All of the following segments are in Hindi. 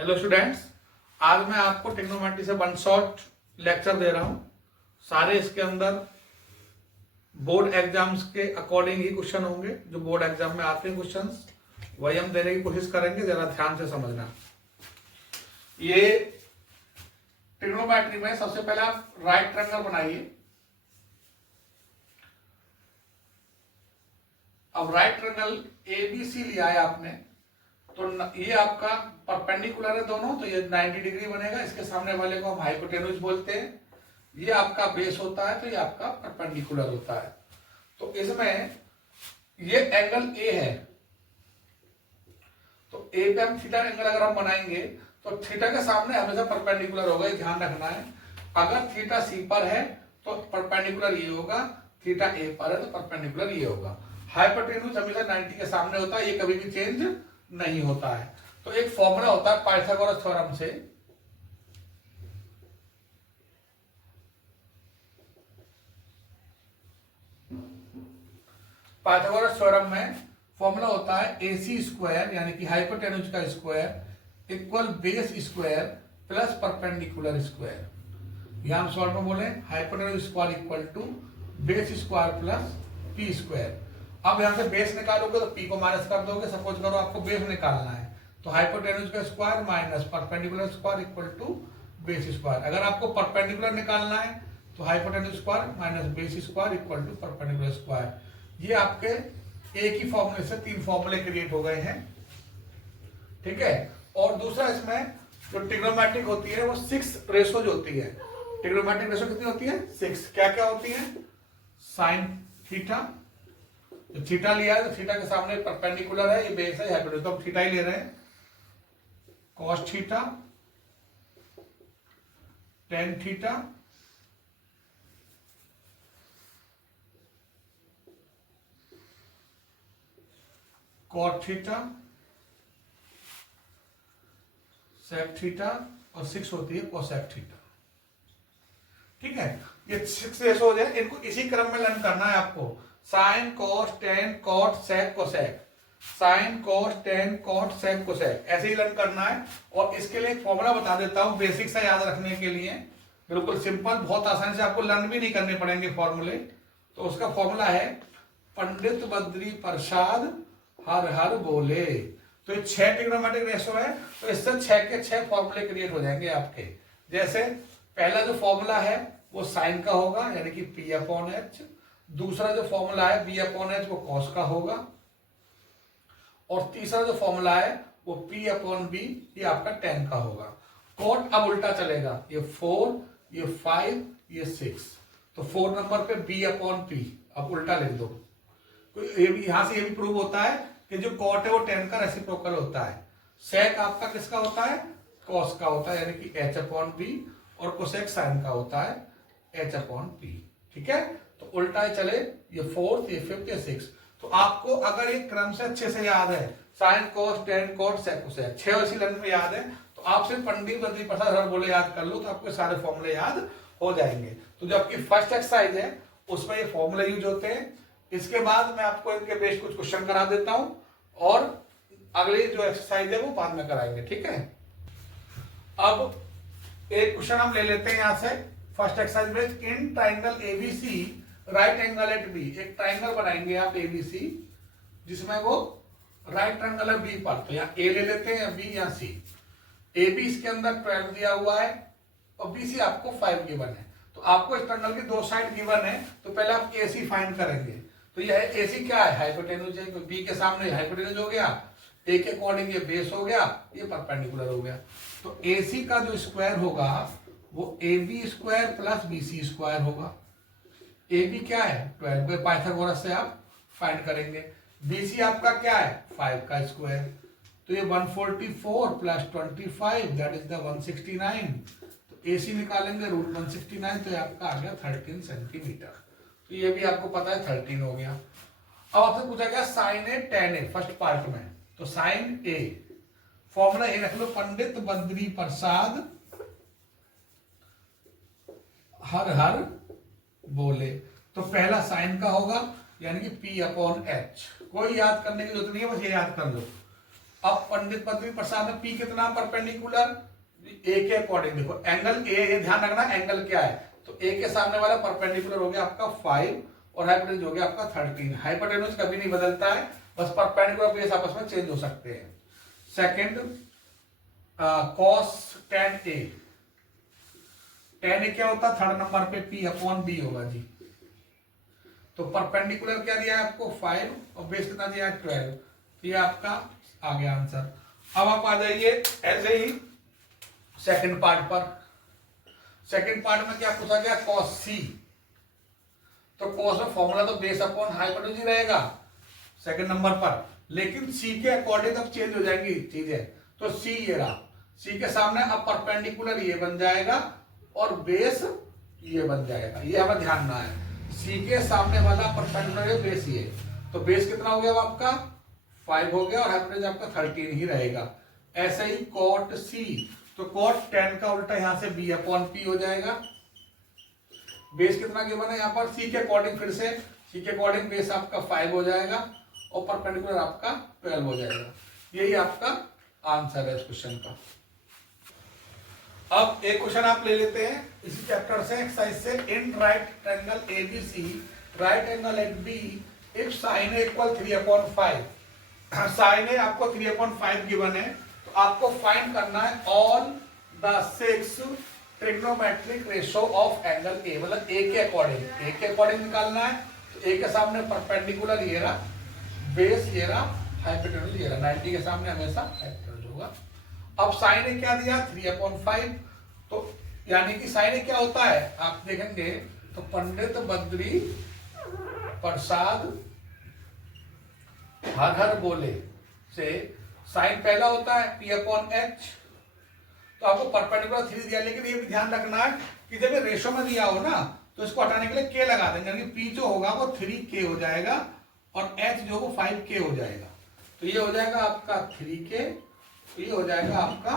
हेलो स्टूडेंट्स, आज मैं आपको ट्रिग्नोमेट्री से वन शॉट लेक्चर दे रहा हूं। सारे इसके अंदर बोर्ड एग्जाम्स के अकॉर्डिंग ही क्वेश्चन होंगे। जो बोर्ड एग्जाम में आते हैं क्वेश्चंस वही हम देने की कोशिश करेंगे। जरा ध्यान से समझना। ये ट्रिग्नोमेट्री में सबसे पहले आप राइट ट्रायंगल बनाइए। अब राइट ट्रायंगल एबीसी लिया है आपने, तो ये आपका परपेंडिकुलर है दोनों, तो ये 90 डिग्री बनेगा। इसके सामने वाले को हम हाइपोटेन्यूज बोलते हैं। ये आपका बेस होता है, तो ये आपका परपेंडिकुलर होता है। तो इसमें ये एंगल ए है, तो ए पे हम थीटा एंगल अगर हम बनाएंगे तो थीटा के सामने हमेशा परपेंडिकुलर होगा, ये ध्यान रखना है। अगर थीटा सी पर है तो परपेंडिकुलर ये होगा, थीटा ए पर है तो परपेंडिकुलर ये होगा। हाइपोटेन्यूज हमेशा 90 के सामने होता है, ये कभी भी चेंज नहीं होता है। तो एक फॉर्मूला होता है पाइथागोरस थ्योरम से। पाइथागोरस थ्योरम में फॉर्मूला होता है AC स्क्वायर यानी कि हाइपोटेन्यूज का square equal base square plus perpendicular square. यहां हम शॉर्ट में बोले hypotenuse square equal to base square plus P square. अब यहां से बेस निकालोगे तो पी को माइनस कर दोगे। सपोज करो आपको बेस निकालना है, तो हाइपोटेन्यूज का square minus perpendicular square equal to base square. अगर आपको परपेंडिकुलर निकालना है तो hypotenuse square minus base square equal to perpendicular square. ये आपके एक ही फॉर्मूले से तीन फॉर्मूले क्रिएट हो गए हैं, ठीक है। और दूसरा इसमें जो ट्रिग्नोमेट्रिक होती है वो 6 रेशोज होती है। ट्रिग्नोमेट्रिक रेशो कितनी होती है? 6। क्या क्या होती है? साइन थीटा, तो थीटा लिया है तो थीटा के सामने परपेंडिकुलर है, ये बेस है, हाइपोटेन्यूज, तो हम थीटा ही ले रहे हैं। Cos theta, tan theta, cot theta, sec theta और 6 होती है कोसेक थीटा, ठीक है। ये 6 रेशो है, इनको इसी क्रम में लर्न करना है आपको। Sin cos tan cot sec cosec, sin cos tan cot sec cosec, ऐसे ही लर्न करना है। और इसके लिए एक फॉर्मूला बता देता हूं बेसिक सा याद रखने के लिए, बिल्कुल सिंपल, बहुत आसानी से आपको लर्न भी नहीं करने पड़ेंगे फॉर्मूले। तो उसका फॉर्मूला है पंडित बद्री प्रसाद हर हर बोले। तो ये 6 ट्रिग्नोमेट्रिक रेशो है, तो इससे 6 के 6 फॉर्मूले क्रिएट हो जाएंगे आपके। जैसे पहला जो फॉर्मूला है वो साइन का होगा यानी कि P अपॉन एच। दूसरा जो फॉर्मूला है B अपॉन एच वो कॉस का होगा। और तीसरा जो फॉर्मूला है वो P अपॉन बी, ये आपका टेन का होगा। कॉट अब उल्टा चलेगा, ये 4, ये 5, ये 6, तो 4 नंबर पे B अपॉन पी, अब उल्टा लिख दो। तो ये भी यहां से ये भी प्रूव होता है कि जो कॉट है वो टेन का रेसिप्रोकल होता है। सेक आपका किसका होता है? कॉस का होता है यानी कि H अपॉन बी, और कोसेक साइन का होता है H अपॉन पी, ठीक है। तो उल्टा ही चले, ये 4th, ये 5th, ये 6th। तो आपको अगर ये क्रम से अच्छे से याद है, sin cos tan cot sec cosec 6 इसी लाइन में याद है, तो आप सिर्फ पंडित बद्री प्रसाद हर बोले याद कर लो तो आपके सारे फॉर्मूले याद हो जाएंगे। तो जो आपकी फर्स्ट एक्सरसाइज है उसमें ये फॉर्मूले यूज होते हैं। इसके बाद मैं आपको इनके बेस कुछ क्वेश्चन करा देता हूं और अगली जो एक्सरसाइज है वो बाद में कराएंगे, ठीक है। अब एक क्वेश्चन हम ले लेते हैं यहां से फर्स्ट एक्सरसाइज में। In triangle ABC right angle at B, एक ट्राइंगल बनाएंगे आप एबीसी जिसमें वो राइट ट्राइंगल है बी पर, तो यहाँ ए ले लेते हैं या बी या सी। ए बी इसके अंदर 12 दिया हुआ है और बी सी आपको 5 गिवन है। तो आपको इस ट्रायंगल की दो साइड गिवन है, तो पहले आप ए सी फाइंड करेंगे। तो यह ए सी क्या है? हाइपोटेन्यूज है, बी के सामने हाइपोटेन्यूज हो गया, ए के अकॉर्डिंग ये बेस हो गया, ये परपेंडिकुलर हो गया। तो ए सी का जो स्क्वायर होगा वो A B square plus B C square होगा। ए बी क्या है? 12 पाइथागोरस से आप फाइंड करेंगे। बी सी आपका क्या है? 5 का स्क्वायर, तो ये 144 प्लस 25 दैट इज द 169। तो ए सी निकालेंगे रूट 169, तो ये आपका आ गया 13 सेंटीमीटर। तो ये भी आपको पता है 13 हो गया। अब आपसे पूछा गया साइन ए टेन ए फर्स्ट पार्ट में, तो साइन ए फॉर्मूला ए रख लो, पंडित बद्री प्रसाद हर हर बोले। तो पहला साइन का होगा यानी कि P अपॉन एच, कोई याद करने की जरूरत नहीं है, बस ये याद कर लो। अब पंडित पदवी प्रसाद में पी कितना परपेंडिकुलर, ए के अकॉर्डिंग देखो एंगल ए, ये ध्यान रखना एंगल क्या है, तो ए के सामने वाला परपेंडिकुलर हो गया आपका 5 और हाइपोटेन्यूज हो गया आपका 13। हाइपोटेन्यूज कभी नहीं बदलता है, बस परपेंडिकुलर बेस आपस में चेंज हो सकते हैं। Second cos tan A, tan A क्या होता है, थर्ड नंबर पे P अपॉन B होगा जी। तो परपेंडिकुलर क्या दिया है आपको 5 और बेस कितना दिया है 12, तो ये आपका आ गया आंसर। अब आप आ जाइए ऐसे ही सेकंड पार्ट पर। सेकंड पार्ट में क्या पूछा गया, cos C, तो cos में फॉर्मूला तो बेस अपॉन हाइपोटेन्यूज ही रहेगा सेकंड नंबर पर, लेकिन C के अकॉर्डिंग अब चेंज हो जाएंगी चीजें। तो C ये रहा, C के सामने अब परपेंडिकुलर ये बन जाएगा और बेस ये बन जाएगा, ये हमें ध्यान रखना है। C के सामने वाला परपेंडिकुलर बेस ये, तो बेस कितना हो गया आपका 5 हो गया और हाइपोटेन्यूज आपका 13 ही रहेगा। ऐसे ही cot C, तो cot tan का उल्टा यहां से B अपॉन P हो जाएगा। बेस कितना गिवन है यहाँ पर C के अकॉर्डिंग, फिर से C के अकॉर्डिंग बेस आपका 5 हो जाएगा और परपेंडिकुलर आपका 12 हो जाएगा। यही आपका आंसर है इस क्वेश्चन का। अब एक क्वेश्चन आप ले लेते हैं इसी चैप्टर से, एक्सरसाइज से। In right triangle ABC, right angle at B, if sin A equal 3/5, sin A आपको 3/5 गिवन है, तो आपको फाइंड करना है all the 6 trigonometric ratio of angle A, मतलब A के अकॉर्डिंग, A के अकॉर्डिंग निकालना है। तो A के सामने परपेंडिकुलर ये रहा, बेस ये रहा, हाइपोटेन्यूज ये रहा, 90 के सामने हमेशा हाइपोटेन्यूज होगा। अब sin A क्या दिया 3/5, तो यानी कि sin A क्या होता है आप देखेंगे, तो पंडित बद्री प्रसाद हर हर बोले से साइन पहला होता है P/H, तो आपको परपेंडिकुलर 3 दिया, लेकिन ये भी ध्यान रखना है कि जब ये रेशो में दिया हो ना, तो इसको हटाने के लिए K लगा देंगे, यानी P जो होगा वो 3K हो जाएगा और H जो वो 5K हो जाएगा। तो ये हो जाएगा आपका 3K, ये हो जाएगा आपका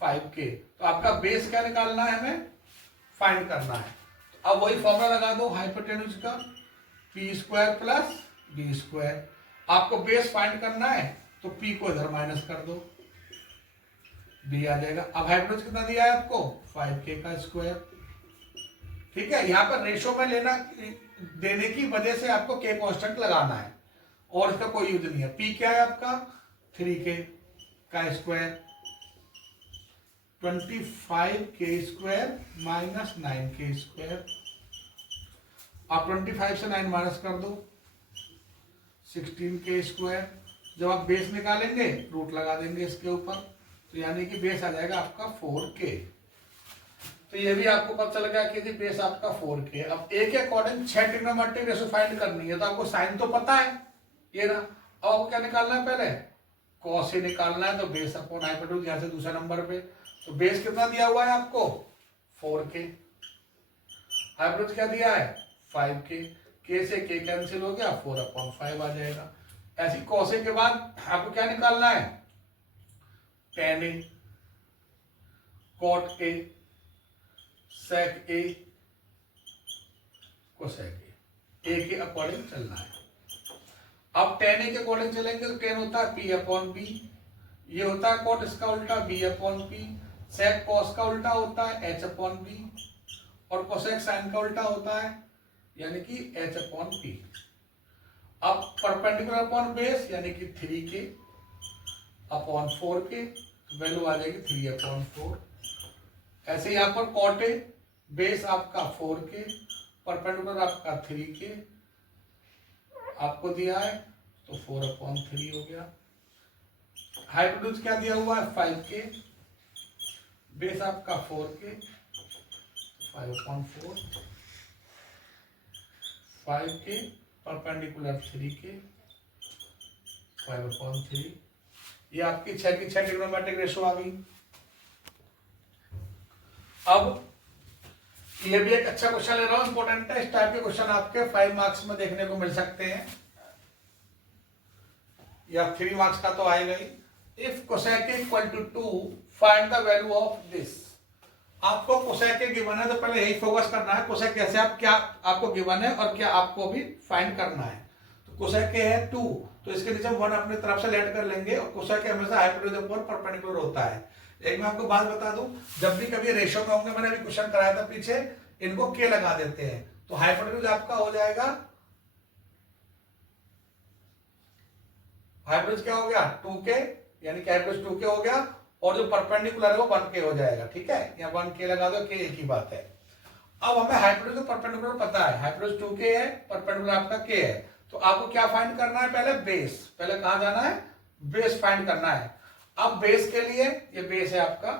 5K। तो आपका बेस क्या निकालना है, हमें फाइंड करना है। तो अब वही फॉर्मूला लगा दो हाइपोटेन्यूज का, P² प्लस B²। आपको बेस फाइंड करना है तो P को इधर माइनस कर दो, B आ जाएगा। अब हाइपोटेन्यूज कितना दिया है आपको 5K का स्क्वायर, ठीक है। यहाँ पर रेशो में लेना देने की वजह से आपको K कांस्टेंट लगाना है और इसका कोई यूज नहीं है। P क्या है आपका 3K का स्क्वायर, 25K² माइनस 9K²। आप 25 से 9 माइनस कर दो, 16K²। जब आप बेस निकालेंगे रूट लगा देंगे इसके ऊपर, तो यानी कि बेस आ जाएगा आपका 4K। तो ये भी आपको पता चल गया कि बेस आपका 4K। अब A के अकॉर्डिंग 6 ट्रिग्नोमेट्रिक रेशो फाइंड करनी है, तो आपको साइन तो पता है ये ना। अब आपको क्या निकालना है, पहले cos A निकालना है, तो बेस अपॉन हाइपोटेन्यूज यहाँ से दूसरे नंबर पे, तो बेस कितना दिया हुआ है आपको 4K, हाइपोटेन्यूज क्या दिया है 5K, K से K कैंसिल हो गया, 4/5 आ जाएगा। ऐसी cos A के बाद आपको क्या निकालना है tan A, cot A, sec A, cosec A, A के अकॉर्डिंग चलना है। अब tan A के अकॉर्डिंग चलेंगे तो tan होता है P/B, ये होता है cot, इसका उल्टा B/P, sec cos का उल्टा होता है H/B और cosec sin का उल्टा होता है यानी कि H/P। अब परपेंडिकुलर अपॉन बेस यानी कि 3K अपॉन 4K, वैल्यू आ जाएगी 3/4। ऐसे यहाँ पर cot A, बेस आपका 4K, परपेंडिकुलर आपका 3K आपको दिया है, तो 4/3 हो गया। हाइपोटेन्यूज क्या दिया हुआ है 5K, बेस आपका 4K, 5/4, 5K परपेंडिकुलर 3K, 5/3। ये आपकी 6 की 6 ट्रिग्नोमेट्रिक रेशो आ गई। अब ये भी एक अच्छा क्वेश्चन ले रहा हूं, इंपॉर्टेंट है। इस टाइप के क्वेश्चन आपके 5 मार्क्स में देखने को मिल सकते हैं, या 3 मार्क्स का तो आएगा ही। If cosec equal to 2 find the value of this. आपको cosec गिवन है, तो पहले यही फोकस करना है cosec कैसे, आप क्या आपको गिवन है और क्या आपको भी फाइंड करना है। तो cosec है 2 तो इसके नीचे 1 अपनी तरफ से लेट कर लेंगे और कोसेक हमेशा हाइपोटेन्यूज अपॉन परपेंडिकुलर होता है। एक मैं आपको बात बता दूं, जब भी कभी रेशियो में होंगे, मैंने अभी क्वेश्चन कराया था पीछे, इनको के लगा देते हैं तो हाइपोटेन्यूज आपका हो जाएगा, हाइपोटेन्यूज क्या हो गया 2k, यानी कि हाइपोटेन्यूज 2k हो गया, और जो परपेंडिकुलर है वो 1k हो जाएगा। ठीक है, यहाँ 1k लगा दो, k एक ही बात है। अब हमें हाइपोटेन्यूज परपेंडिकुलर पता है, हाइपोटेन्यूज 2k है, परपेंडिकुलर आपका k है, तो आपको क्या फाइंड करना है, पहले बेस, पहले कहां जाना है, बेस फाइंड करना है। अब बेस के लिए, ये बेस है आपका,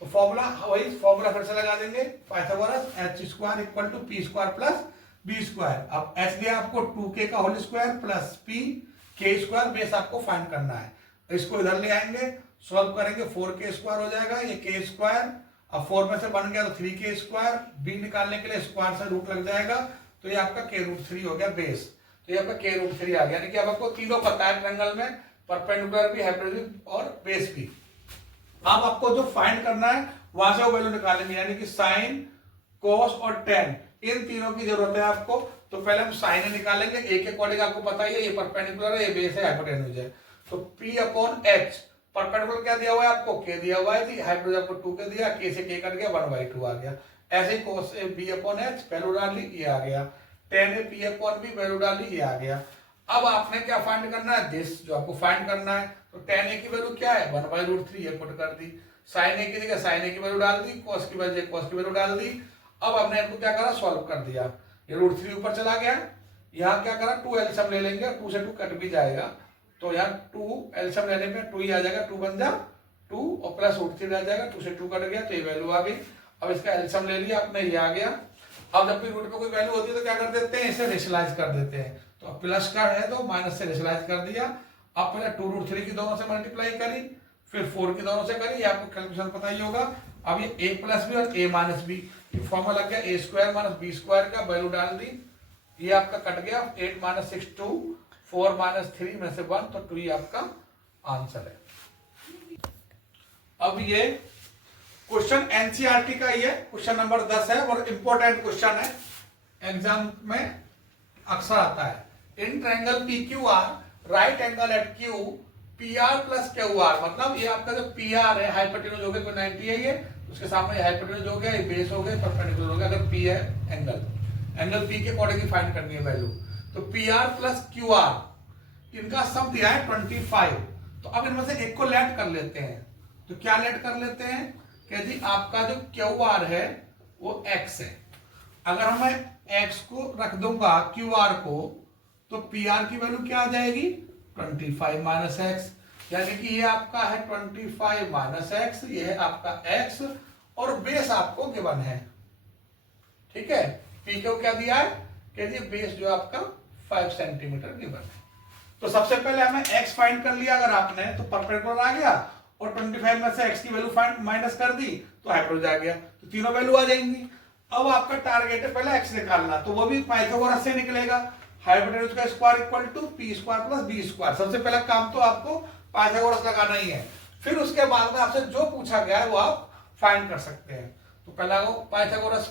तो फॉर्मूला वही फॉर्मूला फिर से लगा देंगे, Pythagoras h square equal to p square plus b square. अब h दिया आपको 2k का whole square plus p k square, base आपको फाइंड करना है। इसको इधर ले आएंगे, सॉल्व करेंगे, 4k स्क्वायर हो जाएगा, ये k स्क्वायर, अब 4 में से बन गया तो 3k स्क्वायर, b निकालने के लिए स्क्वायर से रूट लग जाएगा, तो ये आपका k रूट 3 हो गया बेस। तो ये आपका k रूट 3 आ गया, यानी कि अब आपको तीनों पता है ट्रायंगल में, परपेंडिकुलर भी, हाइपोटेन्यूज और बेस भी। अब आपको जो फाइंड करना है वहां से वो वैल्यू निकालेंगे, यानी कि साइन, कोस और टेन, इन तीनों की जरूरत है आपको। तो पहले हम साइन निकालेंगे, ए के अकॉर्डिंग आपको पता ही है, ये परपेंडिकुलर है, ये बेस है, हाइपोटेन्यूज है। तो p अपॉन h, परपेंडिकुलर क्या दिया हुआ है आपको, k दिया हुआ है, हाइपोटेन्यूज आपको 2k दिया, k से k कट गया, 1/2 आ गया। ऐसे कोस ए b अपॉन h, वैल्यू डाल ली, ये आ गया। टेन ए p अपॉन b, वैल्यू डाल ली, ये आ गया। अब आपने क्या फाइंड करना है, दिस जो आपको फाइंड करना है, तो tan a की वैल्यू क्या है, 1/√3, ये पुट कर दी, sin a की जगह sin a की वैल्यू डाल दी, cos की वजह cos की वैल्यू डाल दी। अब हमने इनको क्या करा, सॉल्व कर दिया, ये √3 ऊपर चला गया, यहाँ क्या करा, 2 एलसीएम ले लेंगे, 2 से 2 कट भी जाएगा, तो यहाँ 2 एलसीएम लेने पे 2 ही आ जाएगा, 2 बन जा 2 और प्लस √3 रह जाएगा, 2 से 2 कट गया, तो ये वैल्यू आ गई। अब इसका एलसीएम ले लिया आपने, ये आ गया। अब जब भी रूट पे कोई वैल्यू होती है तो क्या कर देते हैं, इसे रेशनलाइज कर देते हैं, तो प्लस का है तो माइनस से रेशनलाइज कर दिया। अब पहले 2√3 की दोनों से मल्टीप्लाई करी, फिर 4 की दोनों से करी, आपको कैलकुलेशन पता ही होगा। अब ये a प्लस बी और a माइनस बी, फॉर्मूला लग गया, a square minus B square का, वैल्यू डाल दी, ये आपका कट गया, 8 माइनस 6 2, 4 माइनस 3 में से 1, तो 2 ही आपका आंसर है। अब ये क्वेश्चन एनसीईआरटी का ही है, क्वेश्चन नंबर 10 है और इंपॉर्टेंट क्वेश्चन है, एग्जाम में अक्सर आता है। In triangle PQR right angle at Q PR plus QR, मतलब ये आपका जो PR है, हाइपोटेन्यूज हो गया, कोई 90 है ये, उसके सामने हाइपोटेन्यूज हो गया, ये बेस हो गया, परपेंडिकुलर हो गया। अगर P है एंगल P के अकॉर्डिंग फाइंड करनी है वैल्यू, तो PR प्लस QR, इनका सम दिया है 25। तो अब इनमें से एक को लेट कर लेते हैं, तो क्या लेट कर लेते हैं कि जी आपका जो QR है वो X है, अगर मैं X को रख दूंगा QR को, तो PR की वैल्यू क्या आ जाएगी, 25 माइनस एक्स, यानी कि ये आपका है 25 माइनस एक्स, ये है आपका x, और बेस आपको गिवन है। ठीक है, P को क्या दिया है कि जी बेस जो आपका 5 सेंटीमीटर गिवन है। तो सबसे पहले हमें x फाइंड कर लिया अगर आपने, तो परपेंडिकुलर आ गया, और 25 में से x की वैल्यू फाइंड माइनस कर दी तो हाइपोटेन्यूज आ गया, तो तीनों वैल्यू आ जाएंगी। अब आपका टारगेट है पहले x निकालना, तो वो भी पाइथागोरस से निकलेगा, हाइपोटेन्यूज का square equal to p square plus b square. सबसे पहला काम तो आपको पाइथागोरस लगाना ही है, फिर उसके बाद में आपसे जो पूछा गया है वो आप फाइंड कर सकते हैं। तो पहला Pythagoras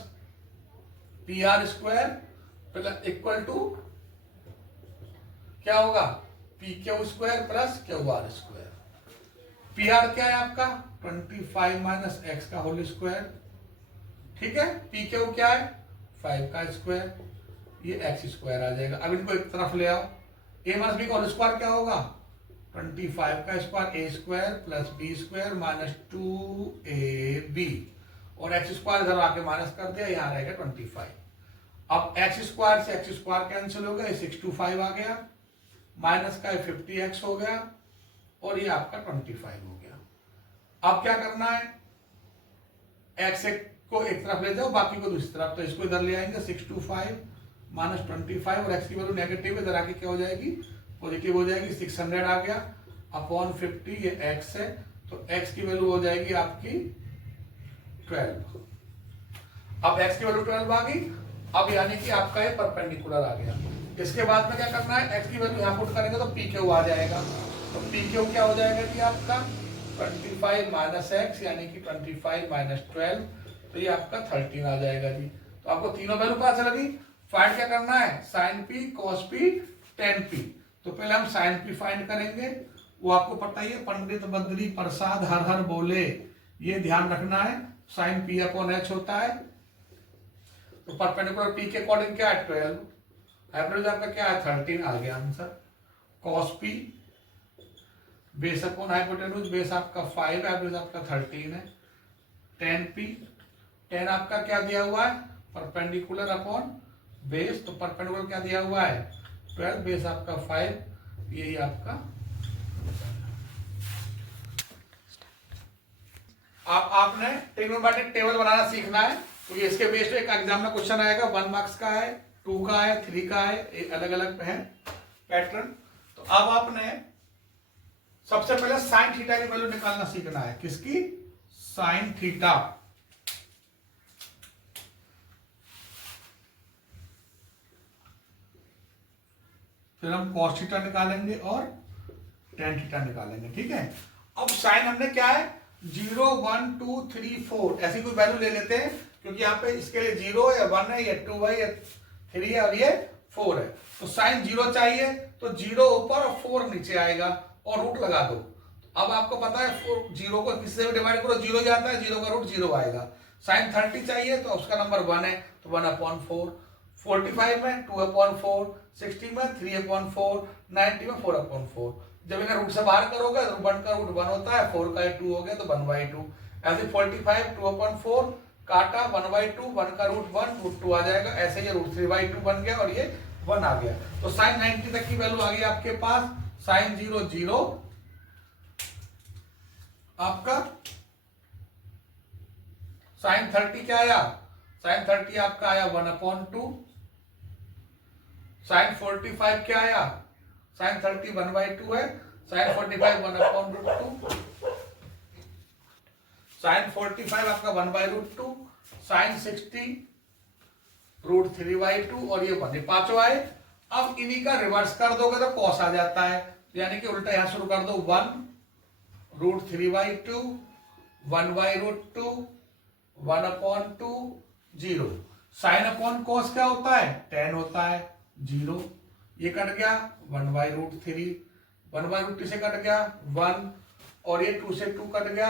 PR square equal to क्या होगा, PQ square plus QR square. PR क्या है आपका 25 माइनस एक्स का होल स्क्वायर, ठीक है, PQ क्या है 5 का स्क्वायर, ये एक्स स्क्वायर आ जाएगा। अब इनको एक तरफ ले आओ, a माइनस बी का होल स्क्वायर क्या होगा 25 का square, a square plus b square minus 2ab, और एक्स स्क्वायर इधर आके माइनस कर दिया, यहाँ रहेगा 25। अब एक्स स्क्वायर से एक्स स्क्वायर कैंसिल हो गया, 625 आ गया, माइनस का 50x हो गया, और ये आपका 25 हो गया। अब क्या करना है, x को एक तरफ ले जाओ, बाकी को दूसरी तरफ, तो इसको इधर ले आएंगे, 625 माइनस 25, और x की वैल्यू नेगेटिव है, इधर आके क्या हो जाएगी पॉजिटिव हो जाएगी, 600 आ गया अपॉन 50, ये x है, तो x की वैल्यू हो जाएगी आपकी 12। अब x की वैल्यू 12 आ गई, अब यानी कि आपका ये परपेंडिकुलर आ गया। इसके बाद में क्या करना है, x की वैल्यू यहाँ पुट करेंगे तो PQ आ जाएगा, तो PQ क्या हो जाएगा कि आपका 25 माइनस एक्स, यानी कि 25 माइनस 12, तो ये आपका 13 आ जाएगा जी। तो आपको तीनों वैल्यू पता चलेगी। फाइंड क्या करना है, sign P, cos P, tan P। तो पहले हम साइन पी फाइंड करेंगे, वो आपको पता ही है, पंडित बद्री प्रसाद हर हर बोले, ये ध्यान रखना है। साइन पी अपॉन एच होता है, तो परपेंडिकुलर पी के अकॉर्डिंग क्या है 12, हाइपोटेन्यूज आपका क्या है 13 आ गया answer. Cos P base upon hypotenuse, base आपका 5 हाइपोटेन्यूज आपका 13 है। टेन पी, टेन आपका क्या दिया हुआ है परपेंडिकुलर अपॉन बेस, तो परपेंडिकुलर क्या दिया हुआ है 12, बेस आपका 5, यही आपका। आपने ट्रिग्नोमेट्रिक टेबल बनाना सीखना है, तो ये इसके बेस पे एक एग्जाम में क्वेश्चन आएगा, 1 मार्क्स का है, 2 का है, 3 का है, अलग अलग है पैटर्न। तो अब आपने सबसे पहले साइन थीटा की वैल्यू निकालना सीखना है, किसकी, साइन थीटा। फिर हम कॉस थीटा निकालेंगे और टेन थीटा निकालेंगे, ठीक है। अब साइन हमने क्या है 0 1 2 3 4 ऐसी कोई वैल्यू ले लेते हैं, क्योंकि यहाँ पे इसके लिए 0 या 1 है या 2 है या 3 है और ये 4 है। तो साइन 0 चाहिए, तो 0 ऊपर और 4 नीचे आएगा और रूट लगा दो। अब आपको पता है 0 को किसी से भी डिवाइड करो 0 जाता है, 0 का रूट 0 आएगा। साइन 30 चाहिए, तो उसका नंबर 1 है, तो 1/4। 45 में 2/4, 60 में 3/4, 90 में 4/4। जब इन्हें रूट से बाहर करोगे तो 1 का रूट 1 होता है, 4 का 2 हो गया तो 1/2। ऐसे 45 2/4 काटा 1/2, 1 का रूट 1 रूट 2 आ जाएगा, ऐसे ये रूट 3/2 बन गया और ये 1 आ गया। तो साइन 90 तक की वैल्यू आ गई आपके पास। साइन 0 0 आपका, साइन 30 क्या आया, साइन 30 आपका आया 1/2। साइन 45 क्या आया, साइन 30 1/2 है, साइन 45 1/2। साइन 45 आपका 1/2, साइन 60 √3/2 और ये 1 पांचों आए। अब इन्हीं का रिवर्स कर दोगे तो कॉस आ जाता है, यानी कि उल्टा यहां शुरू कर दो 1 √3/2, 1/2, 1/2, 0। साइन अपॉन कॉस क्या होता है tan होता है 0, ये कट गया 1/√3, 1/√3 से कट गया 1 और ये 2 से 2 कट गया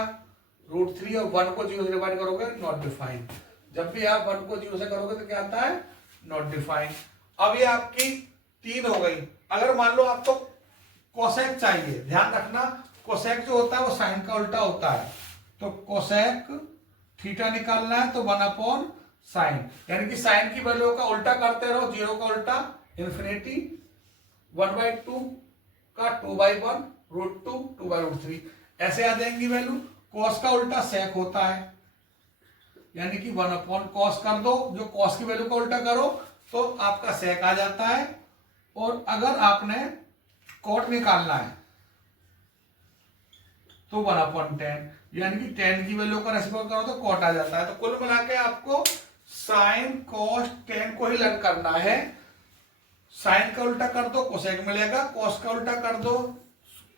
√3 और 1 को 0 से डिवाइड करोगे नॉट डिफाइंड। जब भी आप 1 को 0 से करोगे तो क्या आता है नॉट डिफाइंड। अब ये आपकी 3 हो गई। अगर मान लो आपको कोसेक चाहिए, ध्यान रखना कोसेक जो होता है वो साइन का उल्टा होता है, तो कोसेक थीटा निकालना है तो 1/sin, यानी कि साइन की वैल्यू का उल्टा करते रहो, 0 का उल्टा इन्फिनिटी, 1/2 का 2/1 √2, 2/√3 ऐसे आ जाएंगी वैल्यू। कॉस का उल्टा सेक होता है, यानी कि 1/cos कर दो, जो कॉस की वैल्यू का उल्टा करो तो आपका सेक आ जाता है। और अगर आपने कॉट निकालना है तो 1/10, यानी कि tan की वैल्यू का रेसिप्रोकल करो तो कॉट आ जाता है। तो कुल मिला के आपको साइन कॉस tan को ही लर्न करना है। साइन का उल्टा कर दो कोसेक मिलेगा, कॉस का उल्टा कर दो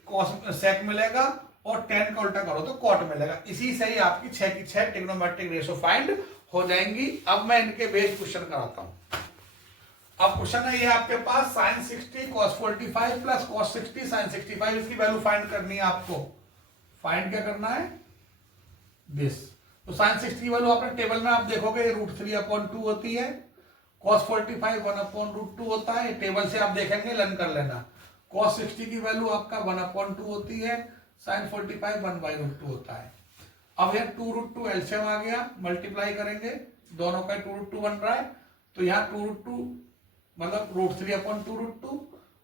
कॉस सेक मिलेगा और tan का उल्टा करो तो कॉट मिलेगा। इसी से ही आपकी 6 की 6 ट्रिग्नोमेट्रिक रेशो फाइंड हो जाएंगी। अब मैं इनके बेस क्वेश्चन कराता हूं। अब क्वेश्चन है ये आपके पास sine 60 cos 45 plus cos 60 sin 65, इसकी वैल्यू फाइंड करनी है आपको। फाइंड क्या करना है दिस। तो साइन 60 की वैल्यू आपने टेबल में आप देखोगे √3/2 होती है, cos 45 1/√2 होता है, टेबल से आप देखेंगे लर्न कर लेना। cos 60 की वैल्यू आपका 1/2 होती है, sin 45 1/√2 होता है। अब यह 2√2 एलसीएम आ गया, मल्टीप्लाई करेंगे दोनों का 2√2 बन रहा है, तो यहाँ 2√2 मतलब √3/2√2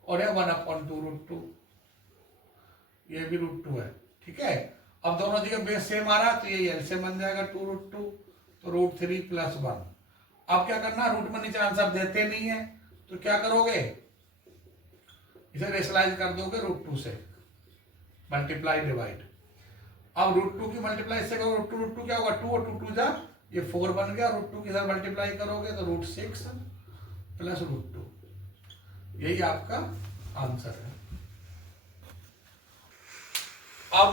और यह 1/2√2, ये भी √2 है, ठीक है। अब दोनों जगह बेस सेम आ रहा है तो ये एलसीएम बन जाएगा 2√2, तो √3 + 1। अब क्या करना, रूट में नीचे आंसर देते नहीं है तो क्या करोगे, इसे रेशनलाइज कर दोगे √2 से, मल्टीप्लाई डिवाइड। अब √2 की मल्टीप्लाई से करोगे √2 क्या होगा 2 और 2 2 जा ये 4 बन गया, √2 के साथ मल्टीप्लाई करोगे तो √6 + √2, यही आपका आंसर है। अब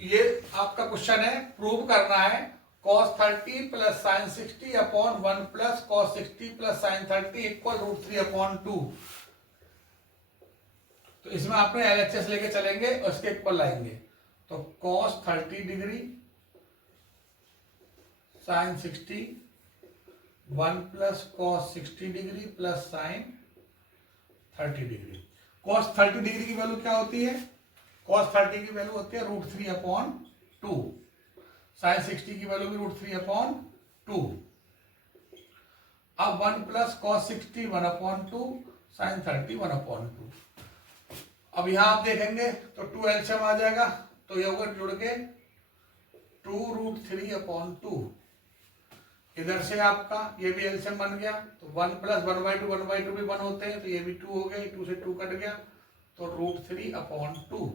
ये आपका क्वेश्चन है, प्रूव करना है cos 30 + sin 60 upon 1 + cos 60 + sin 30 = √3/2। तो इसमें आपने LHS लेके चलेंगे और इसके इक्वल लाएंगे। तो cos 30 degree sin 60, 1 plus cos 60 degree plus sin 30 degree. cos 30 degree की वैल्यू क्या होती है? cos 30 की वैल्यू होती है √3/2। sin 60 की वैल्यू भी √3/2। अब 1 प्लस cos 60 1/2, sin 30 1/2। अब यहां आप देखेंगे तो 2 एलसीएम आ जाएगा, तो ये होगा जुड़ के 2√3/2। इधर से आपका ये भी एलसीएम बन गया, तो 1 प्लस 1/2 भी 1 होते हैं, तो ये भी 2 हो गए, 2 से 2 कट गया, तो √3/2।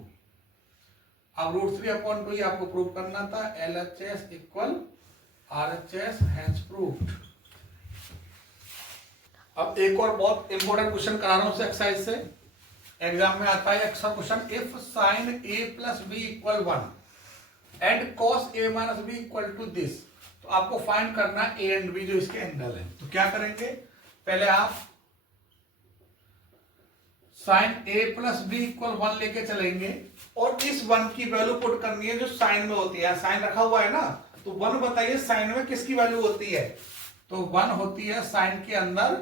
अब √3/2 ही आपको प्रूव करना था। LHS equal RHS, hence proved. अब एक और बहुत इंपॉर्टेंट क्वेश्चन करा रहा हूं एक्सरसाइज से, एग्जाम में आता है अक्सर question. If sin a plus b equal 1 and cos a minus b equal to this, तो आपको फाइंड करना a एंड b जो इसके एंगल है। तो क्या करेंगे, पहले आप sin a plus b equal 1 लेके चलेंगे और इस 1 की वैल्यू पुट करनी है जो साइन में होती है। साइन रखा हुआ है ना, तो 1 बताइए साइन में किसकी वैल्यू होती है? तो 1 होती है साइन के अंदर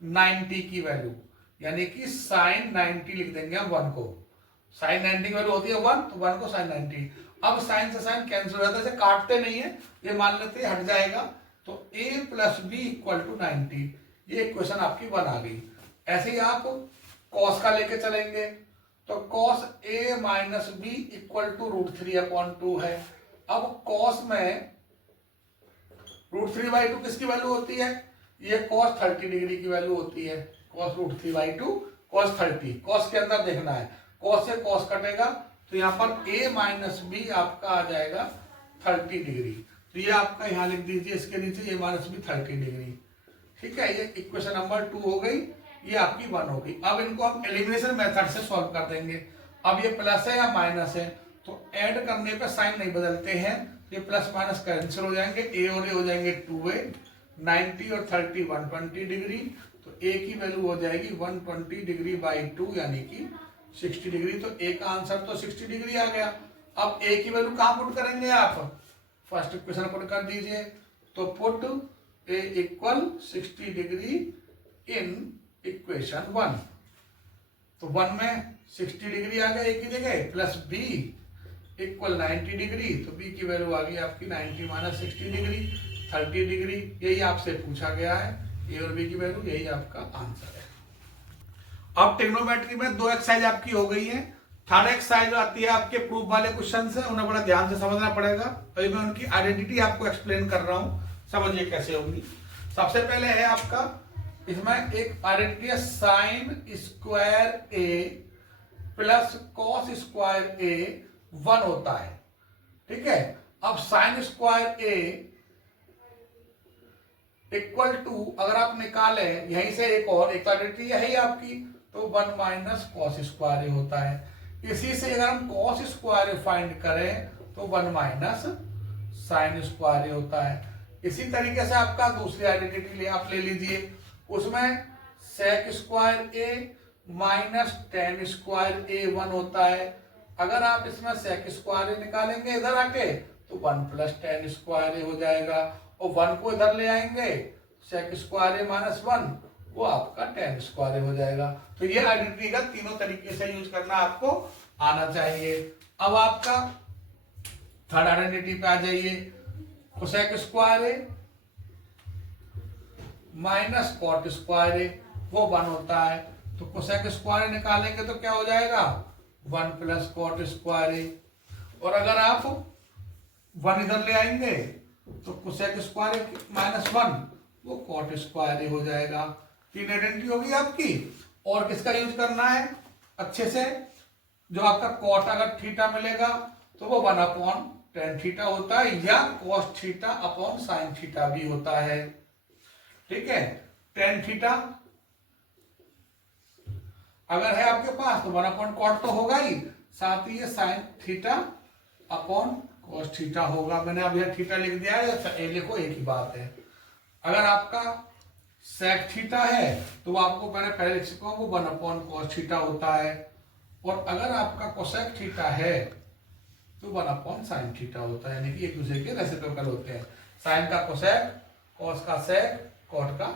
90 की वैल्यू, यानी कि साइन 90 लिख देंगे हम 1 को। साइन 90 की वैल्यू होती है 1, तो 1 को साइन 90। अब साइन से साइन कैंसिल हो जाता है, इसे काटते नहीं है, ये मान लेते हैं हट जाएगा। तो a plus B equal to 90, ये इक्वेशन आपकी 1 आ गई। ऐसे ही आप cos का लेके चलेंगे, तो cos a minus B equal to √3/2 है। अब cos में √3/2 किसकी वैल्यू होती है? ये cos 30 डिग्री की वैल्यू होती है। cos √3/2 cos 30, cos के अंदर देखना है, cos से cos कटेगा, तो यहाँ पर a माइनस बी आपका आ जाएगा 30 डिग्री। तो ये आपका यहाँ लिख दीजिए, इसके नीचे a माइनस बी 30 डिग्री। ठीक है, ये इक्वेशन नंबर 2 हो गई, ये आपकी 1 हो गई। अब इनको हम एलिमिनेशन मेथड से सॉल्व कर देंगे। अब ये प्लस है या माइनस है, तो ऐड करने पे साइन नहीं बदलते हैं, ये प्लस माइनस कैंसिल हो जाएंगे, a और a हो जाएंगे 2a, 90 और 30 120 डिग्री, तो a की वैल्यू हो जाएगी 120 डिग्री बाई 2, यानी कि 60 डिग्री। तो a का आंसर तो 60 डिग्री आ गया। अब a की वैल्यू कहां पुट करेंगे आप? फर्स्ट इक्वेशन पुट कर दीजिए, तो put a equal 60 degree in equation 1। तो 1 में 60 डिग्री आ गया a की जगह, प्लस b इक्वल 90 डिग्री, तो b की वैल्यू आ गई आपकी 90 माइनस 60 डिग्री 30 डिग्री। यही आपसे पूछा गया है, a और b की वैल्यू, यही आपका आंसर है। अब ट्रिग्नोमेट्री में 2 एक्सरसाइज आपकी हो गई है। थर्ड एक्सरसाइज आती है आपके प्रूफ वाले क्वेश्चन से, उन्हें बड़ा ध्यान से समझना पड़ेगा। अभी मैं उनकी आइडेंटिटी आपको एक्सप्लेन कर रहा हूं, समझिए कैसे होगी। सबसे पहले है आपका, इसमें एक आइडेंटिटी है sin square A plus cos square A 1 होता है। ठीक है, अब sin square A equal to, अगर आप निकाले यहीं से एक और एक आइडेंटिटी है आपकी, तो 1 माइनस कॉस स्क्वायर ए होता है। इसी से अगर हम कॉस स्क्वायर ए फाइंड करें तो 1 माइनस साइन स्क्वायर ए होता है। इसी तरीके से आपका दूसरी आइडेंटिटी आप ले लीजिए, उसमें सेक square A minus tan square A 1 होता है। अगर आप इसमें सेक स्क्वायर ए निकालेंगे इधर आके, तो 1 प्लस टेन स्क्वायर ए हो जाएगा, और 1 को इधर ले आएंगे, सेक स्क्वायर ए माइनस 1, वो आपका टेन स्क्वायर ए हो जाएगा। तो ये आइडेंटिटी का तीनों तरीके से यूज करना आपको आना चाहिए। अब आपका थर्ड आइडेंटिटी पे आ जाइए, cosec square A minus cot square ए, वो 1 होता है। तो कोसेक स्क्वायर ए निकालेंगे तो क्या हो जाएगा, 1 प्लस कॉट स्क्वायर ए, और अगर आप 1 इधर ले आएंगे तो कोसेक स्क्वायर ए माइनस 1, वो कॉट स्क्वायर ए हो जाएगा। तीन आइडेंटिटी होगी आपकी। और किसका यूज करना है अच्छे से, जो आपका कॉट अगर थीटा मिलेगा तो वो 1/tan थीटा होता है, या cos theta upon sine theta भी होता है। ठीक है, tan थीटा अगर है आपके पास तो 1/cot तो होगा ही, साथ ही ये sign theta upon cos theta होगा। मैंने अब यह थीटा लिख दिया है, ए लिखो, एक ही बात है। अगर आपका सेक थीटा है तो आपको मैंने पहले लिख चुका हूं, वो 1/cos थीटा होता है। और अगर आपका कोसेक थीटा है तो 1/sin थीटा होता है, यानी कि एक दूसरे के रेसिप्रोकल होते हैं। साइन का कोसेक, कॉस का सेक, कॉट का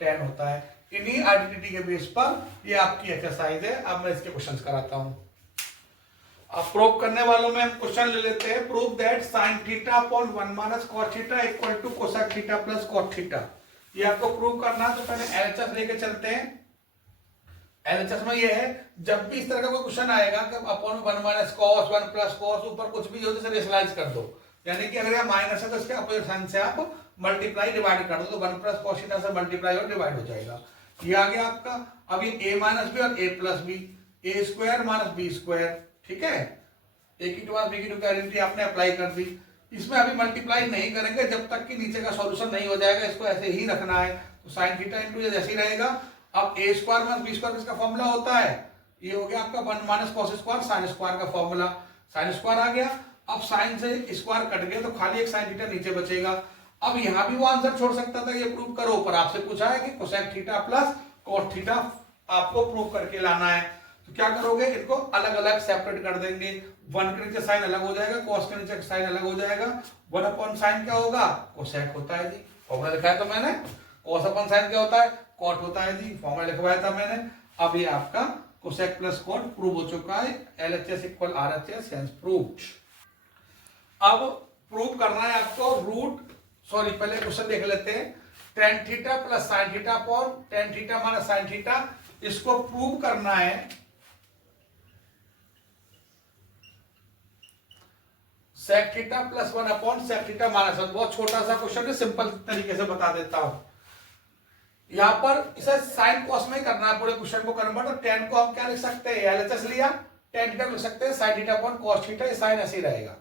टेन होता है। इन्हीं आइडेंटिटी के बेस पर ये आपकी एक्सरसाइज है। अब मैं इसके क्वेश्चंस कराता हूं। अब प्रूव करने वालों में हम क्वेश्चन ले लेते हैं। Prove that sin theta upon 1 minus cos theta equal to cosec theta plus cot theta. ये आपको प्रूव करना है, तो पहले एलएचएस लेके चलते हैं। एलएचएस में ये है, जब भी इस तरह का कोई क्वेश्चन आएगा कि upon 1 minus cos 1 plus cos, ऊपर कुछ भी हो तो रेशनलाइज कर दो, यानी कि अगर यह माइनस है तो इसके अपोजिट साइन से आप मल्टीप्लाई डिवाइड कर दो, तो 1 प्लस cos थीटा से मल्टीप्लाई और डिवाइड हो जाएगा। ये आ गया आपका। अब ये a माइनस बी और a plus B, A square minus B square, ठीक है। ए की टू माइनस बी की टू की आइडेंटिटी आपने अप्लाई कर दी। इसमें अभी मल्टीप्लाई नहीं करेंगे जब तक कि नीचे का सॉल्यूशन नहीं हो जाएगा, इसको ऐसे ही रखना है। तो साइन थीटा इंटू जैसे ही रहेगा। अब ए स्क्वायर माइनस बी स्क्वायर किसका फॉर्मूला होता है, ये हो गया आपका 1 minus cos square sine square का फॉर्मूला। साइन स्क्वायर आ गया। अब साइन से स्क्वायर कट गया तो खाली एक साइन थीटा नीचे बचेगा। अब यहां भी वो आंसर छोड़ सकता था, ये प्रूव करो, पर आपसे पूछा है कि cosec theta plus cot theta आपको प्रूव करके लाना है। तो क्या करोगे, इनको अलग अलग सेपरेट कर देंगे। 1 के नीचे साइन अलग हो जाएगा, कॉस के नीचे साइन अलग हो जाएगा। 1 अपॉन साइन क्या होगा, कोसेक होता है जी, फॉर्मूला लिखा है तो मैंने। कॉस अपॉन साइन क्या होता है, कॉट होता है जी, फॉर्मूला लिखवाया था मैंने। अब ये आपका कोसेक प्लस कॉट प्रूव हो चुका है। LHS equal RHS, hence proved. अब प्रूव करना है आपको पहले क्वेश्चन देख लेते हैं। Tan theta plus sign theta upon tan theta minus sign theta, इसको प्रूव करना है। Sec theta plus 1 upon sec theta minus 1, बहुत छोटा सा क्वेश्चन है, सिंपल तरीके से बता देता हूं। यहां पर इसे साइन कॉस में करना है पूरे क्वेश्चन को कन्वर्ट। तो टेन को हम क्या लिख सकते हैं, एलएचएस लिया, टेन थीटा लिख सकते हैं sign theta upon cos theta, ये साइन ऐसे ही रहेगा।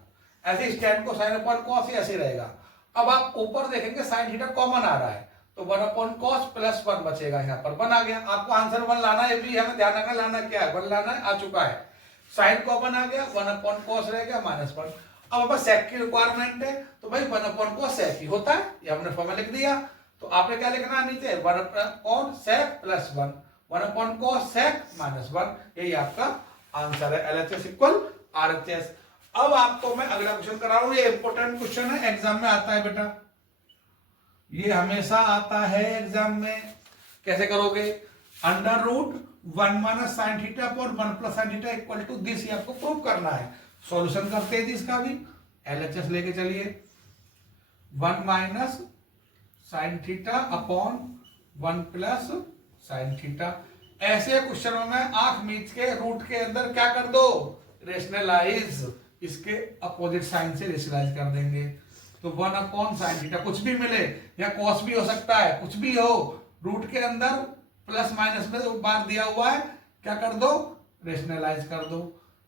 ऐसे इस टेन को साइन अपॉन कॉस ऐसे ही रहेगा। अब आप ऊपर देखेंगे साइन थीटा कॉमन आ रहा है, तो 1 अपॉन कॉस प्लस 1 बचेगा, यहाँ पर 1 आ गया। आपको आंसर 1 लाना है, भी हमें ध्यान रखना, लाना क्या है, 1 लाना है, आ चुका है। साइन कॉमन आ गया, 1 अपॉन कॉस रह गया माइनस 1। अब हमारे सेक की रिक्वायरमेंट है, तो भाई 1 अपॉन कॉस सेक ही होता है, ये हमने फॉर्मूला लिख दिया। तो आपने क्या लिखना है नीचे, 1 upon sec plus 1, 1 upon cosec minus 1, यही आपका आंसर है। LHS equal RHS. अब आपको मैं अगला क्वेश्चन करा रहा हूं, ये इंपॉर्टेंट क्वेश्चन है, एग्जाम में आता है बेटा, ये हमेशा आता है एग्जाम में। कैसे करोगे, under root 1 minus sign theta upon 1 plus sign theta equal to this, ये आपको प्रूव करना है। सॉल्यूशन करते हैं इसका भी, एलएचएस लेके चलिए। 1 minus sign theta upon 1 plus sign theta. ऐसे क्वेश्चनों में आंख मीच के रूट के अंदर क्या कर दो, रेशनलाइज, इसके अपोजिट साइन से रेशनलाइज कर देंगे। तो 1 अपॉन साइन थीटा, कुछ भी मिले, या कॉस भी हो सकता है, कुछ भी हो, रूट के अंदर प्लस माइनस में बार दिया हुआ है, क्या कर दो, रेशनलाइज कर दो।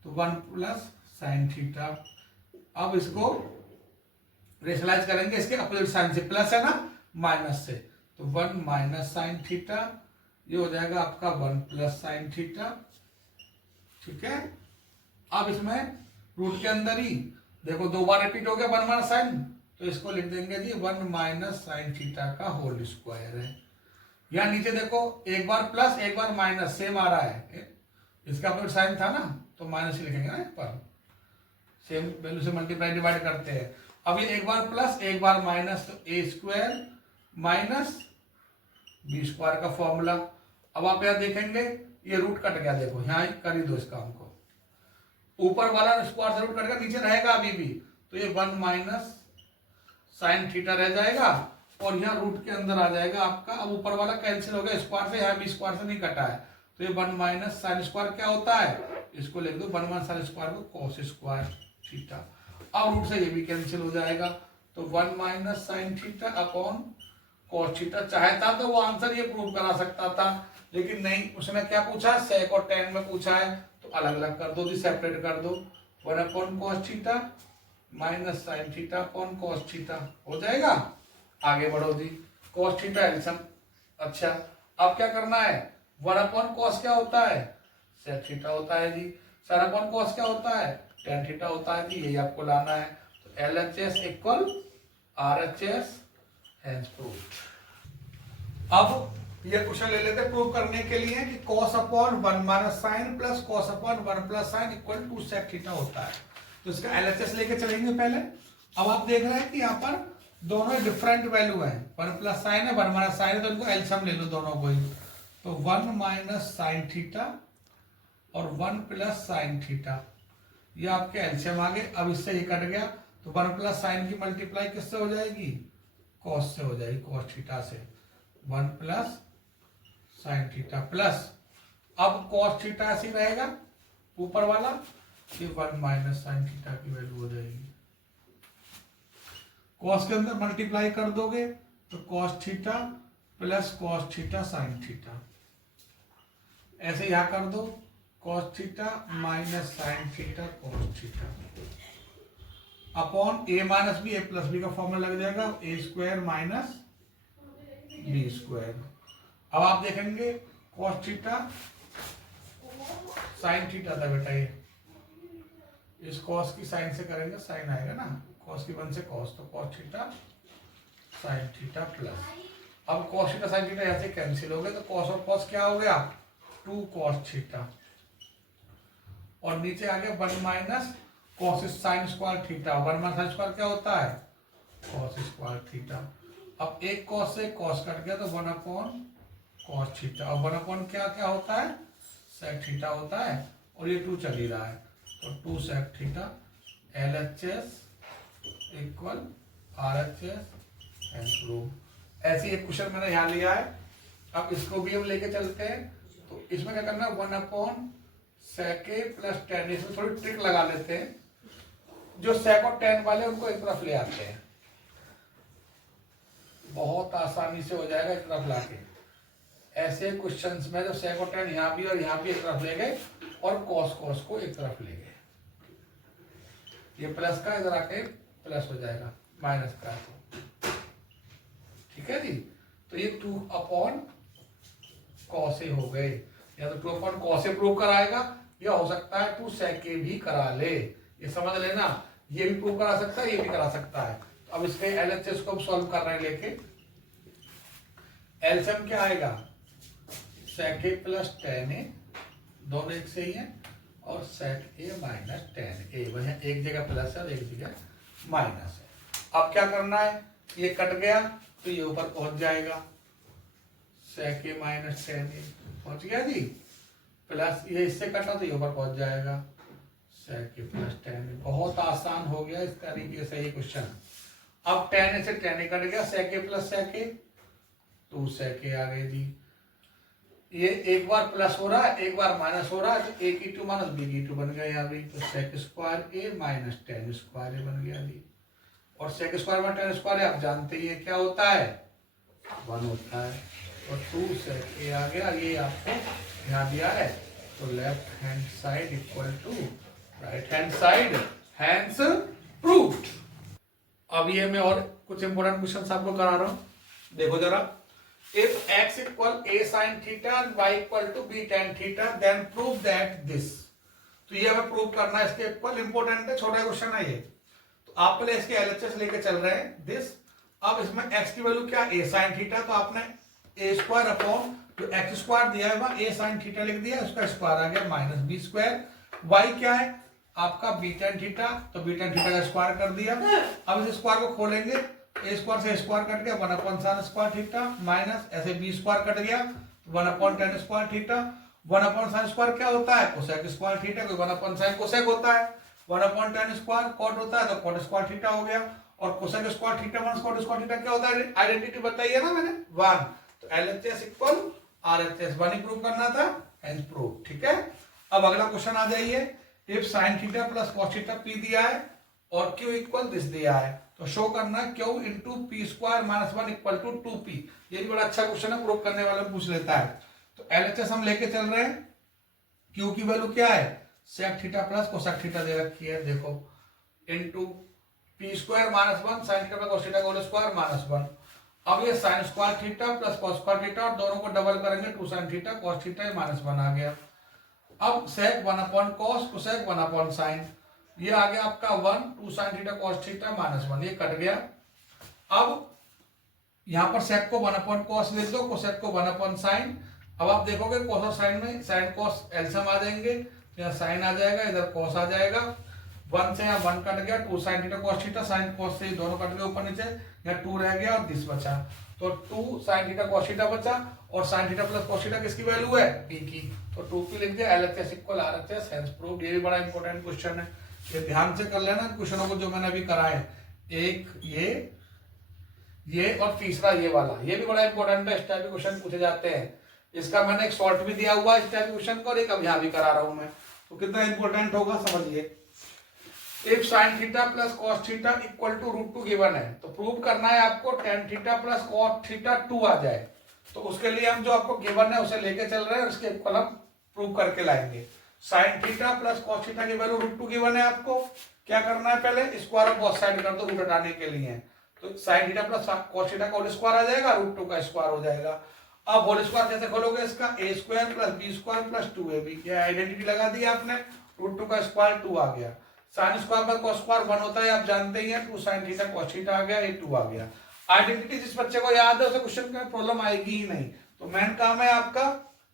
तो 1 प्लस साइन थीटा। अब इसको रेशनलाइज करेंगे इसके अपोजिट साइन से, प्लस है ना माइनस से, तो 1 माइनस साइन थीटा, ये हो जाएगा आपका 1 प्लस साइन थीटा, ठीक है। अब इसमें रूट के अंदर ही देखो 2 बार रिपीट हो गया 1 माइनस साइन, तो इसको लिख देंगे जी 1 माइनस साइन थीटा का होल स्क्वायर है। यहां नीचे देखो एक बार प्लस एक बार माइनस, सेम आ रहा है, इसका अपोजिट साइन था ना, तो माइनस ही लिखेंगे ना, पर सेम वैल्यू से मल्टीप्लाई डिवाइड करते हैं। अब ये एक बार प्लस एक बार माइनस, तो ए स्क्वायर माइनस बी स्क्वायर का फॉर्मूला। अब आप यहां देखेंगे ये रूट कट गया, देखो यहां कर ही दो इस काम को, ऊपर वाला स्क्वायर से रूट कट गया, नीचे रहेगा अभी भी, तो ये 1 माइनस साइन थीटा रह जाएगा, और यहाँ रूट के अंदर आ जाएगा आपका। अब ऊपर वाला कैंसिल हो गया स्क्वायर से, यहाँ भी स्क्वायर से नहीं कटा है, तो ये 1 माइनस साइन स्क्वायर क्या होता है, इसको लिख दो 1 माइनस साइन स्क्वायर को कॉस स्क्वायर थीटा। अब रूट से ये भी कैंसिल हो जाएगा, तो 1 minus sign theta upon cos theta. चाहता तो वो आंसर ये प्रूव करा सकता था, लेकिन नहीं, उसने क्या पूछा, सेक और टेन में पूछा है, तो अलग अलग कर दो जी, सेपरेट कर दो। 1 upon cos theta minus sign theta upon cos theta हो जाएगा। आगे बढ़ो जी, कॉस थीटा एल्सियम। अच्छा, अब क्या करना है, 1 अपॉन कॉस क्या होता है, सेक थीटा होता है जी। साइन अपॉन कॉस क्या होता है, टेन थीटा होता है जी, यही आपको लाना है। तो LHS equal RHS, hence proved. अब ये क्वेश्चन ले लेते प्रूव करने के लिए कि cos upon 1 minus sin plus cos upon 1 plus sin equal to sec theta होता है। तो इसका एलएचएस लेके चलेंगे पहले। अब आप देख रहे हैं कि यहाँ पर दोनों डिफरेंट वैल्यू है, 1 प्लस साइन है 1 माइनस साइन है, तो इनको एलसीएम ले लो दोनों को ही। तो 1 माइनस साइन थीटा और 1 प्लस साइन थीटा, ये आपके एलसीएम आ गए। अब इससे ये कट गया तो 1 प्लस साइन की मल्टीप्लाई किससे हो जाएगी, कॉस से हो जाएगी, कॉस थीटा से। 1 प्लस साइन थीटा प्लस अब कॉस थीटा ऐसे ही रहेगा ऊपर वाला, ये 1 माइनस साइन थीटा की वैल्यू हो जाएगी। कॉस के अंदर मल्टीप्लाई कर दोगे तो cos theta plus cos theta sine theta, ऐसे यहां कर दो cos theta minus sign theta cos theta upon A minus B, A plus B का फॉर्मूला लग जाएगा, A square minus B square. अब आप देखेंगे कॉस थीटा साइन थीटा था बेटा, ये इस कॉस की साइन से करेंगे साइन आएगा ना, कॉस की 1 से कॉस, तो cos theta sine theta plus, अब कॉस थीटा साइन थीटा ऐसे कैंसिल हो गए तो कॉस और कॉस क्या हो गया 2 कॉस थीटा, और नीचे आ गया 1 minus cos sine square theta. 1 minus sine square क्या होता है कॉस स्क्वायर थीटा। अब एक कॉस से कॉस कट गया तो 1 अपॉन कॉस थीटा, और 1 अपॉन क्या क्या होता है सेक थीटा होता है, और ये 2 चल ही रहा है तो 2 sec theta. LHS equal RHS and prove. ऐसे एक क्वेश्चन मैंने यहाँ लिया है। अब इसको भी हम लेके चलते हैं। तो इसमें क्या करना है 1 अपॉन सेक प्लस टेन, इसमें थोड़ी ट्रिक लगा लेते हैं। जो सेक और टेन वाले उनको एक तरफ ले आते हैं, बहुत आसानी से हो जाएगा एक तरफ लाके। ऐसे क्वेश्चंस में जो सेक और टेन यहाँ भी और यहाँ भी एक तरफ ले गए और कॉस कॉस को एक तरफ ले गए, ये प्लस का इधर आके प्लस हो जाएगा माइनस का, ठीक है जी। तो ये 2 अपॉन कॉस हो गए, या तो 2 अपॉन कॉस प्रूव कराएगा या हो सकता है 2 सेक भी करा ले, ये समझ लेना। ये भी प्रूव करा सकता है, ये भी करा सकता है। अब इसके एलएचएस को सॉल्व कर रहे हैं लेके। एलसीएम क्या आएगा सेक ए प्लस टेन ए, दोनों एक से ही है, और सेक ए माइनस टेन ए, वही एक जगह प्लस है और एक जगह माइनस है। अब क्या करना है, ये कट गया तो ये ऊपर पहुंच जाएगा, सेक ए माइनस टेन ए पहुंच गया जी, प्लस ये इससे कटा तो ये ऊपर पहुंच जाएगा सेक ए प्लस टेन ए। बहुत आसान हो गया इस तरीके से ये क्वेश्चन। अब टेन ए से टेन ए कट गया, सेक ए प्लस सेक ए 2 सेक ए आ गए जी। ये एक बार प्लस हो रहा है एक बार माइनस हो रहा है, तो ए की 2 माइनस बी की 2 बन गया यहाँ भी, तो sec square A minus tan square A बन गया जी। और sec square minus tan square आप जानते ही है क्या होता है 1 होता है, और 2 सेक ए आ गया। ये आपको यहाँ दिया है, तो left hand side equal to right hand side, hence proved. अब ये मैं और कुछ इंपोर्टेंट क्वेश्चन आपको करा रहा हूं, देखो जरा। If x equal a sin theta and y equal to b tan theta, then prove that this। तो ये हमें प्रूव करना है, इसके इक्वल इंपोर्टेंट है, छोटा क्वेश्चन है ये। तो आप पहले इसके एलएचएस लेके चल रहे हैं दिस। अब इसमें x की वैल्यू क्या a sin थीटा, तो आपने a स्क्वायर अपॉन जो x स्क्वायर दिया है वहां a sin थीटा लिख दिया, उसका स्क्वायर आ गया माइनस b स्क्वायर। y क्या है आपका b tan थीटा, तो b tan थीटा का स्क्वायर कर दिया। अब इस स्क्वायर को खोलेंगे, ए स्क्वायर से स्क्वायर कट गया 1 upon sign square theta, minus ऐसे बी स्क्वायर कट गया 1 upon ten square theta. 1 upon sine square क्या होता है कोसेक स्क्वायर थीटा, कोई 1 अपॉन साइन कोसेक होता है। 1 अपॉन टेन स्क्वायर कॉट होता है, तो कॉट स्क्वायर थीटा हो गया। और cosec square theta 1 cot square theta क्या होता है, आइडेंटिटी बताइए ना मैंने 1। तो एलएचएस इक्वल आरएचएस 1 ही प्रूव करना था, हेंस प्रूव, ठीक है। अब अगला क्वेश्चन आ जाइए। If sign theta plus cos theta P दिया है और क्यू इक्वल दिस दिया है, तो शो करना है Q into P square minus 1 equal to 2p। ये भी बड़ा अच्छा क्वेश्चन है, प्रूव करने वाला पूछ लेता है। तो एलएचएस हम लेके चल रहे हैं, क्यू की वैल्यू क्या है sec theta plus cosec theta दे रखी है, देखो into P square minus 1 sine theta plus cos theta whole square minus 1। अब ये sine square theta plus cos square theta, और दोनों को डबल करेंगे 2 sine theta cos theta minus 1 आ गया। अब sec 1 upon cos, cosec 1 upon sine, ये आ गया आपका 1 2 sine theta cos theta minus 1, ये कट गया। अब यहाँ पर sec को 1/cos लिख दो, cosec को 1/sin। अब आप देखोगे cos और sin में sin cos एलसीएम आ जाएंगे, यहाँ sin आ जाएगा, इधर cos आ जाएगा, 1 से यहाँ 1 कट गया, 2 sin theta cos theta, sin cos से दोनों कट गए ऊपर नीचे, यहाँ 2 रह गया और दिस बचा, तो 2 sin थीटा cos थीटा बचा, और sin theta plus cos theta किसकी वैल्यू है, p की, तो 2p लिख दिया, LHS equal RHS, hence proved. ये भी बड़ा इंपॉर्टेंट क्वेश्चन है, ये ध्यान से कर लेना क्वेश्चनों को जो मैंने अभी कराए, एक ये और तीसरा ये वाला, ये भी बड़ा इंपॉर्टेंट है, इस टाइप के क्वेश्चन पूछे जाते हैं। इसका मैंने एक शॉर्ट भी दिया हुआ है इस टाइप के क्वेश्चन को, और एक अब यहाँ भी करा रहा हूं मैं, तो कितना इंपॉर्टेंट होगा समझिए। If sin theta plus cos theta equal to √2 given है, तो प्रूव करना है आपको tan theta plus cos theta 2 आ जाए, तो उसके लिए हम जो आपको गिवन है उसे लेके चल रहे हैं, उसके इक्वल हम प्रूव करके लाएंगे। sin theta plus cos theta की वैल्यू √2 गिवन है, आपको क्या करना है, पहले स्क्वायर ऑफ बोथ साइड कर दो रूट हटाने के लिए, तो sin theta plus cos theta का होल स्क्वायर आ जाएगा, √2 का स्क्वायर हो जाएगा। अब होल स्क्वायर कैसे खोलोगे इसका, a square plus b square plus 2ab, ये आइडेंटिटी लगा दी आपने, √2 का स्क्वायर 2 आ गया, sin स्क्वायर पर cos स्क्वायर 1 होता है, आप जानते ही हैं, 2 sin थीटा cos थीटा आ गया, ये 2 आ गया। आइडेंटिटी जिस बच्चे को याद है उसे क्वेश्चन में प्रॉब्लम आएगी ही नहीं, तो मेन काम है आपका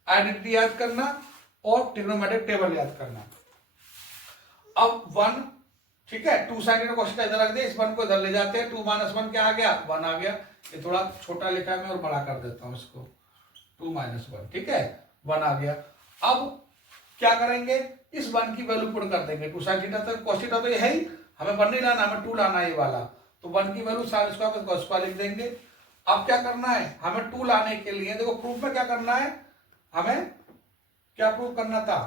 आइडेंटिटी याद करना और ट्रिग्नोमेट्रिक टेबल याद करना। अब 1, ठीक है, 2 sin थीटा cos थीटा इधर रख दिया, इस 1 को इधर ले जाते हैं, 2 - 1 क्या आ गया, 1 आ गया, ये थोड़ा छोटा लिखा है मैं और बड़ा कर देता हूं इसको, 2 - 1, ठीक है, 1 आ गया। अब क्या करेंगे, इस 1 की वैल्यू पुट कर देंगे, 2 sin थीटा तक cos थीटा तो ये है ही, हमें 1 नहीं लाना, हमें 2 लाना है ये वाला, तो 1 की value sin square plus cos square लिख देंगे। अब क्या करना है, हमें 2 लाने के लिए देखो प्रूफ में क्या करना है, हमें क्या प्रूफ करना था,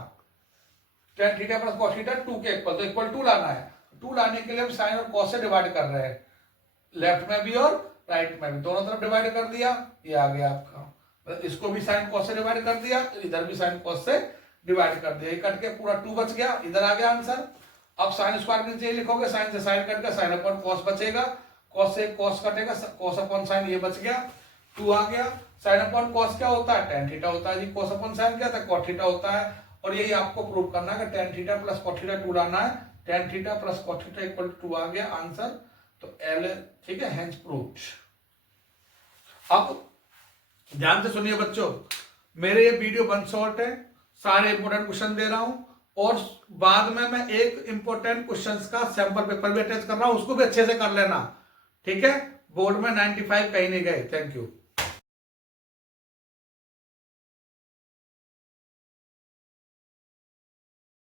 tan theta plus cos theta 2 के इक्वल, तो इक्वल 2 लाना है, 2 लाने के लिए हम sin और cos से डिवाइड कर रहे हैं, लेफ्ट में भी और राइट में भी, दोनों तरफ डिवाइड कर दिया, ये आ गया आपका, इसको भी sin cos से डिवाइड कर दिया, इधर भी sin cos से डिवाइड कर दिया, ये कट के पूरा 2 बच गया, इधर आ गया आंसर। अब sin स्क्वायर के नीचे लिखोगे, sin से sin कट के sin अपॉन cos बचेगा, cos से cos कटेगा, cos अपॉन sin ये बच गया, 2 आ गया। sin अपॉन cos क्या होता है, tan थीटा होता है जी, cos अपॉन sin क्या था, cot थीटा होता है, और यही आपको प्रूव करना है कि tan theta plus cot theta 2 लाना है, tan theta plus cot theta equal to 2 आ गया आंसर, तो L, ठीक है, हेंस प्रूव्ड। अब ध्यान से सुनिए बच्चों, मेरे ये वीडियो 1 शॉर्ट है, सारे इंपोर्टेंट क्वेश्चन दे रहा हूं, और बाद में मैं एक इंपोर्टेंट क्वेश्चंस का सैंपल पेपर भी अटैच कर रहा हूं, उसको भी अच्छे से कर लेना, ठीक है, बोर्ड में 95 कहीं नहीं गए। Thank you.